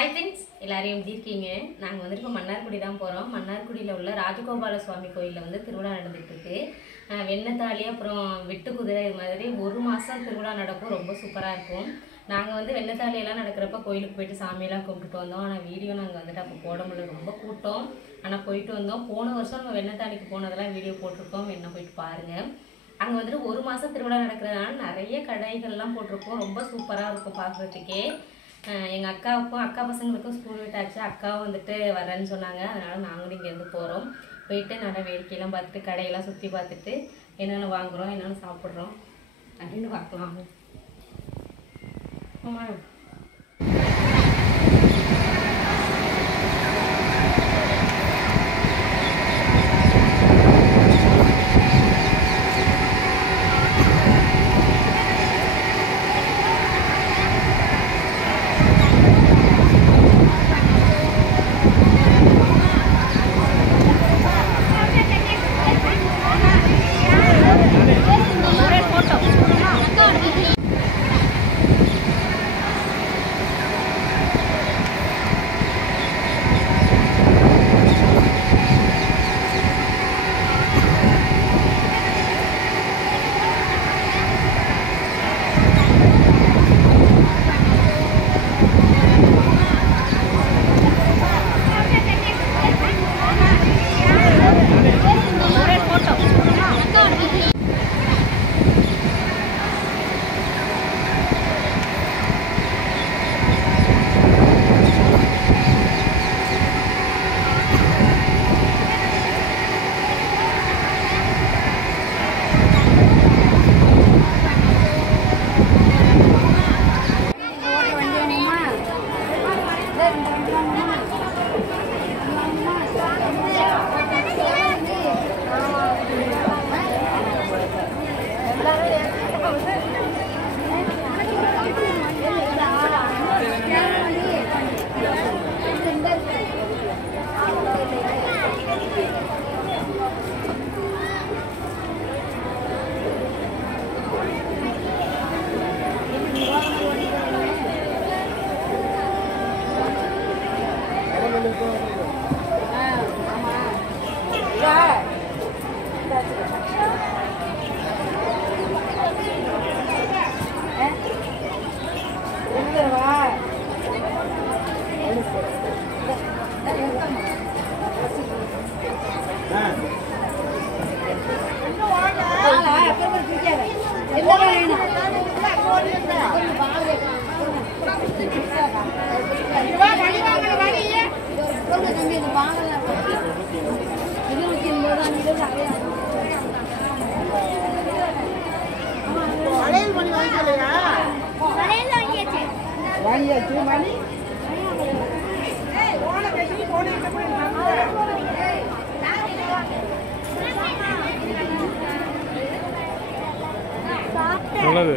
Hi friends, எல்லாரும் எப்படி இருக்கீங்க? நாங்க வந்திருக்கோம் மன்னார்குடி தான் போறோம். மன்னார்குடியில உள்ள ராஜகோபால சுவாமி கோயில்ல வந்து திருவிழா நடந்துட்டு இருக்கு. வெண்ணத்தாலி அப்புறம் வெட்டு குதிரை இது மாதிரி ஒரு மாசம் திருவிழா நடக்கும். ரொம்ப சூப்பரா இருக்கும். நாங்க வந்து வெண்ணத்தாலி எல்லாம் நடக்கிறப்ப கோயிலுக்கு போயிட்டு சாமி எல்லாம் கும்பிட்டுட்டு வந்தோம். ஆனா வீடியோ நாங்க வந்துட்டு அப்ப போட முடியல, ரொம்ப கூட்டம். ஆனா போயிட்டு வந்தோம். போன வருஷம் நம்ம வெண்ணத்தாலிக்கு போனதெல்லாம் வீடியோ போட்டிருக்கோம். என்ன போயிட்டு பாருங்க. அங்க வந்துட்டு ஒரு மாசம் திருவிழா நடக்கிறதுனால நிறைய கடைகள்லாம் போட்டிருக்கோம். ரொம்ப சூப்பரா இருக்கும் பார்க்கறதுக்கே. எங்கள் அக்காவுக்கும் அக்கா பசங்களுக்கும் ஸ்கூல் விட்டாச்சு. அக்காவும் வந்துட்டு வரேன்னு சொன்னாங்க. அதனால் நாங்களும் இங்கேருந்து போகிறோம். போயிட்டு நல்லா வேடிக்கையெல்லாம் பார்த்துட்டு கடையெல்லாம் சுற்றி பார்த்துட்டு என்னென்ன வாங்குகிறோம் என்னென்ன சாப்பிட்றோம் அப்படின்னு பார்க்கலாம்.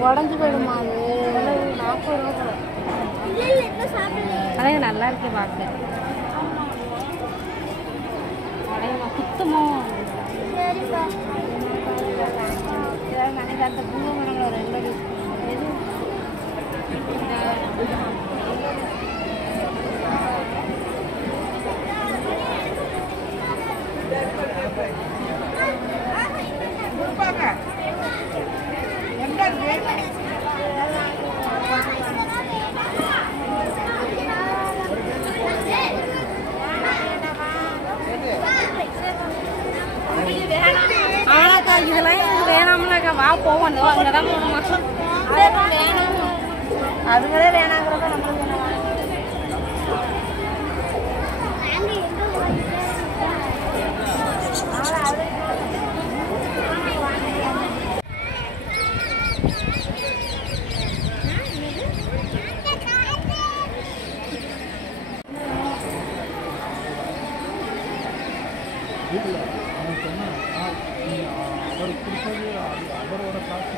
உடஞ்சு போயிடுமா அது 40 ரூபா. அதான் நல்லா இருக்கு பார்க்க. குத்துமோ நினைக்க அந்த பூ மரங்கள ரெண்டு இதெல்லாம் வேணாம்னாக்கா வா போவோம். அங்கதான் போகணுமா? வேணாம், அதுங்களே வேணாங்கிறத நம்மளுக்கு அவரோட காசு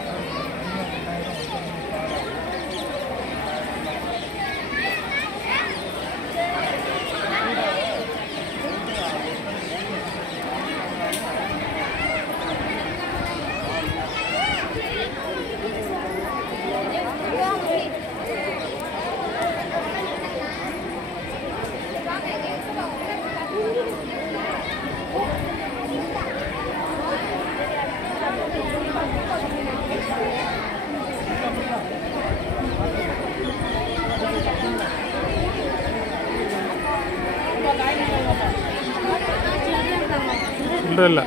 சில்லற இல்லை.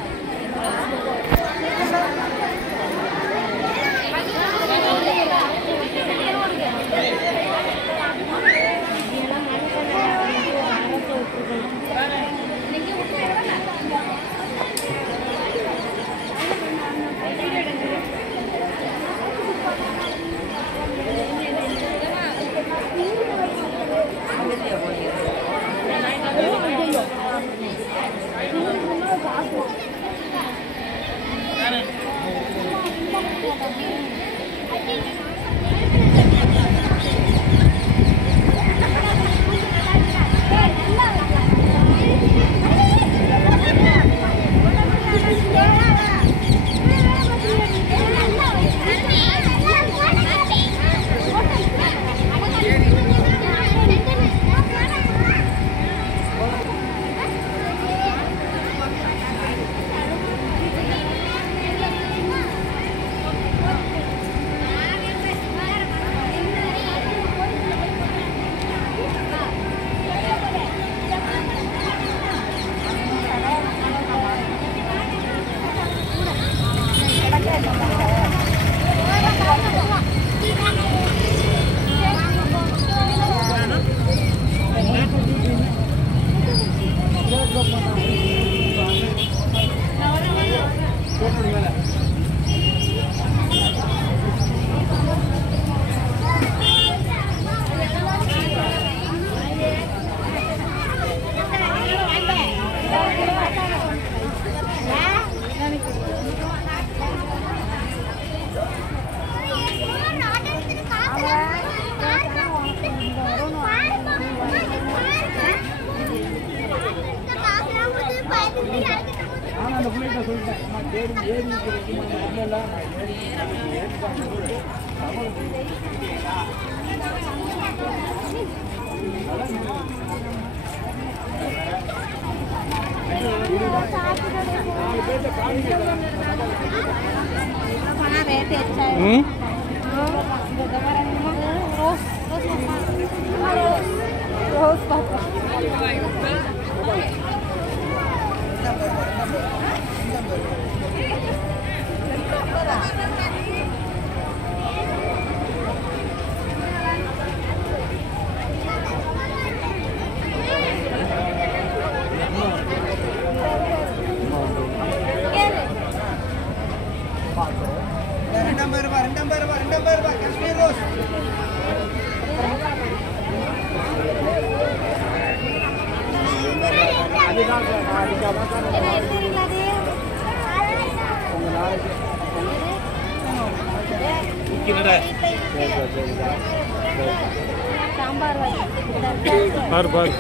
பாரு பாரு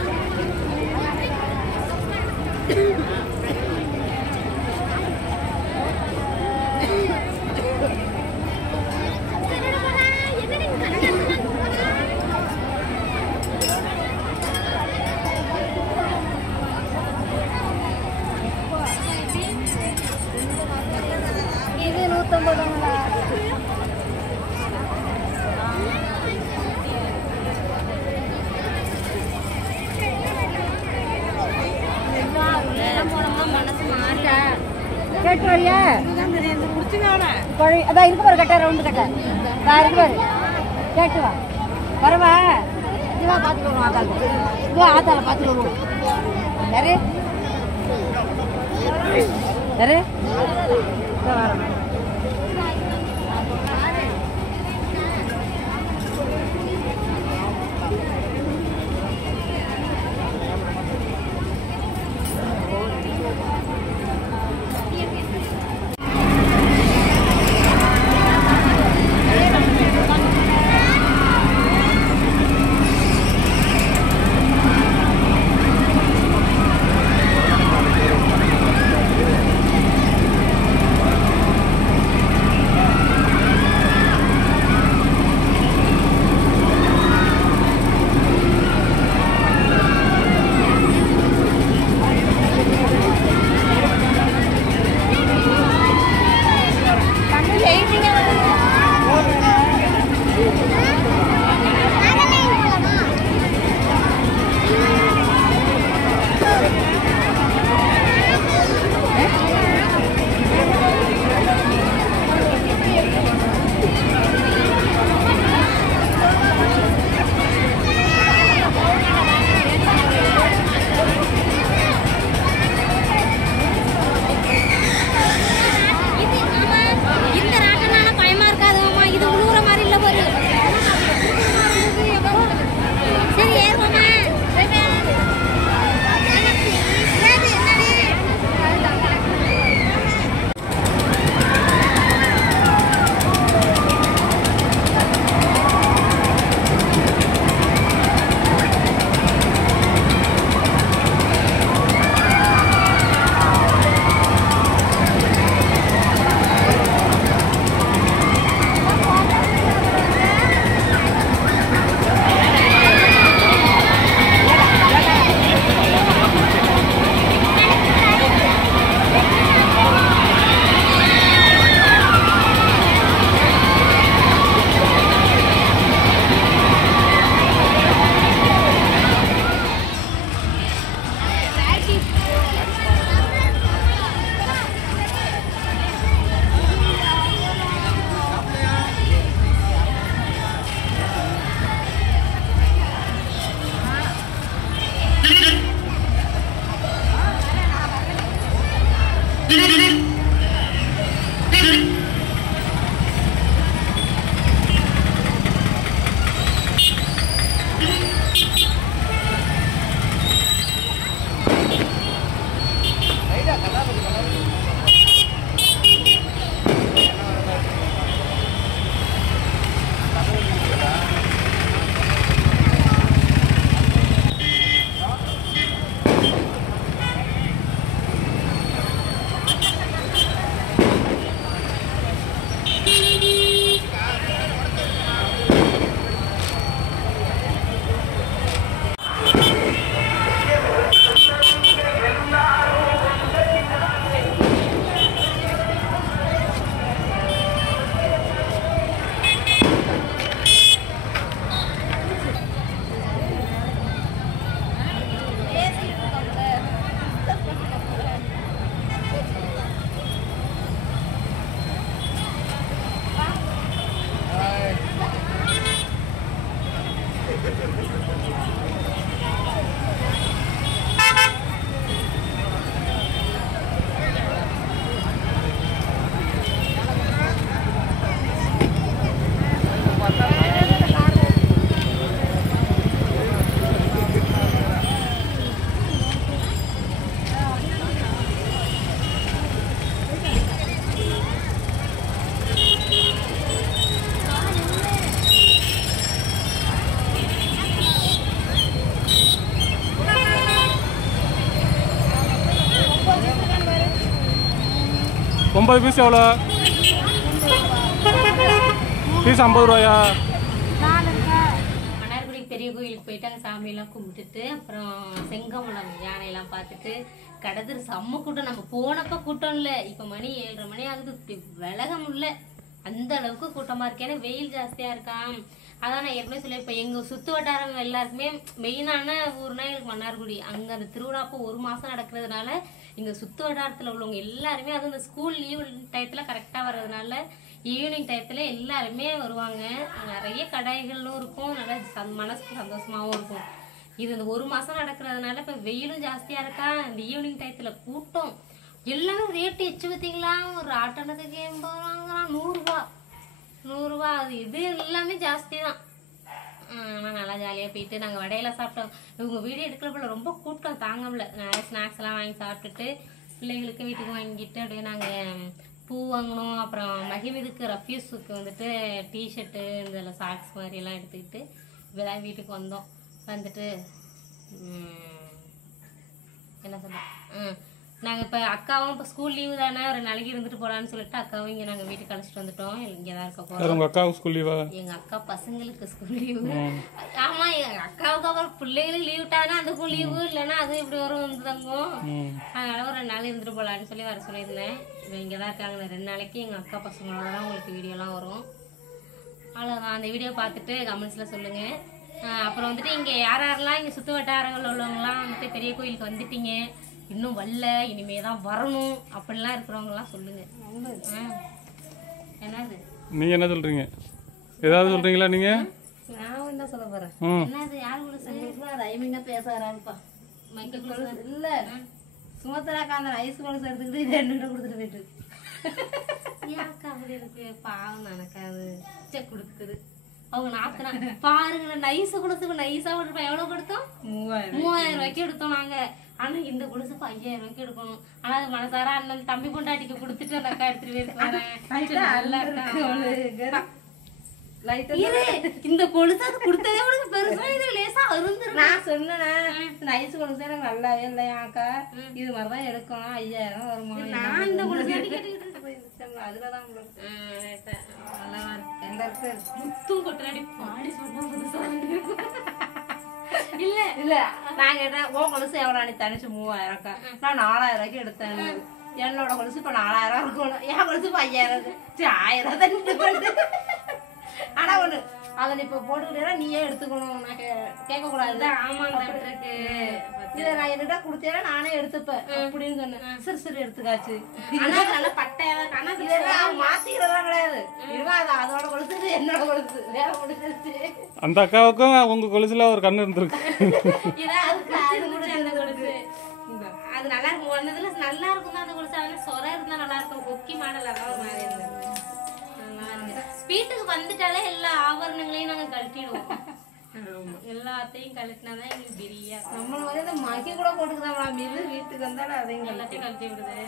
இது 150 கேட்டு வரியா அதான் இருக்கு பாரு கட்டை ரவுண்டு கட்டை இருக்கு பாரு கேட்டு வா வரவா இதுவா பார்த்துட்டு வருவோம் ஆத்தாள் இதுவா ஆத்தால பார்த்துட்டு வருவோம் யாரு யாரு வரேன் ஒன்பது பீஸ் எவ்வளோ? பீஸ் 50 ரூபாயா? மன்னார்குடி பெரிய கோயிலுக்கு போயிட்டு அங்கே சாமியெல்லாம் கும்பிட்டுட்டு அப்புறம் செங்கமலம் யானையெல்லாம் பார்த்துட்டு கடத்தர் செம்ம கூட்டம். நம்ம போனப்ப கூட்டம் இல்லை, இப்போ மணி 7:30 மணி ஆகுது, இப்படி விலக முடியல, அந்த அளவுக்கு கூட்டமா இருக்கு. ஏன்னா வெயில் ஜாஸ்தியா இருக்கான். அதான் நான் ஏற்கனவே சொல்லி, இப்போ எங்க சுத்து வட்டாரங்க எல்லாருக்குமே மெயினான ஊர்னா எங்களுக்கு மன்னார்குடி. அங்க அந்த திருவிழா அப்போ 1 மாசம் நடக்கிறதுனால இங்க சுத்து வட்டாரத்துல உள்ளவங்க எல்லாருமே, அதுவும் இந்த ஸ்கூல் லீவ் டயத்துல கரெக்டா வர்றதுனால ஈவினிங் டயத்துல எல்லாருமே வருவாங்க. நிறைய கடைகளும் இருக்கும், நல்லா மனசுக்கு சந்தோஷமாவும் இருக்கும். இது இந்த 1 மாசம் நடக்கிறதுனால இப்ப வெயிலும் ஜாஸ்தியா இருக்கா, இந்த ஈவினிங் டயத்துல கூட்டம் எல்லாமே ரேட்டு எச்சு பார்த்தீங்களா? ஒரு ஆட்டோனதுக்கு 80 வாங்குறான், 100 ரூபா. அது இது எல்லாமே ஜாஸ்தி தான். ஆனால் நல்லா ஜாலியாக போயிட்டு நாங்கள் வடையெல்லாம் சாப்பிட்டோம். இவங்க வீடியோ எடுக்கிறப்பல ரொம்ப கூட்டம் தாங்க முடியல. நிறைய ஸ்நாக்ஸ் எல்லாம் வாங்கி சாப்பிட்டுட்டு பிள்ளைங்களுக்கு வீட்டுக்கு வாங்கிட்டு அப்படியே நாங்கள் பூ வாங்கினோம். அப்புறம் மகிமிதுக்கு ரஃப்யூஸுக்கு வந்துட்டு டிஷர்ட்டு இந்த சாக்ஸ் மாதிரியெல்லாம் எடுத்துக்கிட்டு இப்போதான் வீட்டுக்கு வந்தோம். வந்துட்டு என்ன சொன்னோம், நாங்கள் இப்போ அக்காவும் இப்போ ஸ்கூல் லீவு தானே ஒரு நாளைக்கு இருந்துட்டு போகலான்னு சொல்லிட்டு அக்காவும் இங்கே நாங்கள் வீட்டுக்கு அழைச்சிட்டு வந்துட்டோம். இங்கே தான் இருக்க போகிறோம். உங்கள் அக்காவுக்கு ஸ்கூல் லீவா? எங்கள் அக்கா பசங்களுக்கு ஸ்கூல் லீவு. ஆமாம், எங்கள் அக்காவுக்கு அப்புறம் பிள்ளைகளுக்கு லீவ் விட்டாங்கன்னா அதுக்கும் லீவு, இல்லைன்னா அது இப்படி வரும் வந்து தங்கும். அதனால ஒரு 2 நாள் இருந்துட்டு போகலான்னு சொல்லி வர சொல்லியிருந்தேன். இப்போ இங்கே தான் இருக்காங்க. 2 நாளைக்கு எங்கள் அக்கா பசங்களோட தான் உங்களுக்கு வீடியோலாம் வரும். அவ்வளோதான். அந்த வீடியோ பார்த்துட்டு கமெண்ட்ஸில் சொல்லுங்கள். அப்புறம் வந்துட்டு இங்கே யாரெல்லாம் இங்கே சுற்று வட்டாரங்கள் உள்ளவங்களாம் வந்துட்டு பெரிய கோயிலுக்கு வந்துட்டீங்க, இன்னும் வரல, இனிமே தான் வரணும் அப்படிலாம் இருக்கிறவங்கலாம் சொல்லுங்க. என்னது நீங்க என்ன சொல்றீங்க? ஏதாவது சொல்றீங்களா நீங்க? நான் என்ன சொல்ல போறேன்? என்னது யாரு கூட சொல்லுங்க? ரைமிங்கா பேசுறாருப்பா. மைக்குள்ள இல்ல சுமத்ராக்கா அந்த ஐஸ் கொலுசு எடுத்துக்கிட்டு இது என்னிட்ட கொடுத்துட்டு போயிட்டு ஏக்கா அப்படி இருக்கு. பாவம் நினைக்காது கொடுக்குது. அவங்க நாத்துனா பாருங்களேன், நைஸு கொடுத்து நைஸா விட்டுருப்போம். எவ்வளவு கொடுத்தோம்? 3000 ரூபாய்க்கு எடுத்தோம் நாங்க. ஆனா இந்த கொலுசு 5000 ரூபாய்க்கு எடுக்கணும். ஆனா அது மனசார அண்ணன் தம்பி பொண்டாட்டிக்கு கொடுத்துட்டு அந்த அக்கா எடுத்துட்டு இந்த கொலுசு அது கொடுத்ததே கூட பெருசா இது லேசா அருந்து. நான் சொன்னேன் நைஸ் கொலுசு எனக்கு நல்லாவே இல்லையாக்கா, இது மாதிரிதான் எடுக்கணும், 5000 வருமா. நான் இந்த கொலுசு அதுலதான் நல்லா இருக்கு. முத்தும் கொட்டாடி பாடி சொன்னா இல்ல இல்ல நான் கேட்டேன், உன் கொலுசு எவ்வளோ நீ தனிச்சு 3000க்கா? நான் 4000 ரூபாய்க்கு எடுத்தேன். என்னோட கொலுசு இப்ப 4000 இருக்கணும், என் கொலுசு 5000. சரி 1000 தான். ஆனா ஒண்ணு அதை இப்ப போட்டுக்கிட்டா நீயே எடுத்துக்கணும், நான் கேட்க கூடாது. ஆமா இருக்கு இதை நான் என்கிட்ட கொடுத்தேன்னா நானே எடுத்துப்பேன் அப்படின்னு சொன்னேன். சரி சரி எடுத்துக்காச்சு. ஆனா நல்ல பட்டையா மாத்திக்கிறதா கிடையாது. அதோட கொலுசு என்னோட கொலுசு வேற முடிஞ்சிருச்சு. அந்த அக்காவுக்கும் உங்க கொலுசுல ஒரு கண்ணு இருந்திருக்கு. இதான் அதுக்கு மங்கி மாடலாக ஒரு மாதிரி இருந்தது. வீட்டுக்கு வந்துட்டாலே எல்லா ஆபரணங்களையும் நாங்க கழட்டிடுவோம். எல்லாத்தையும் கழட்டினாதான் எங்களுக்கு பிரியா. நம்ம வந்து இந்த மகி கூட போட்டுக்கலாம் வீட்டுக்கு வந்தாலும் அதையும் எல்லாத்தையும் கழட்டி விடுது.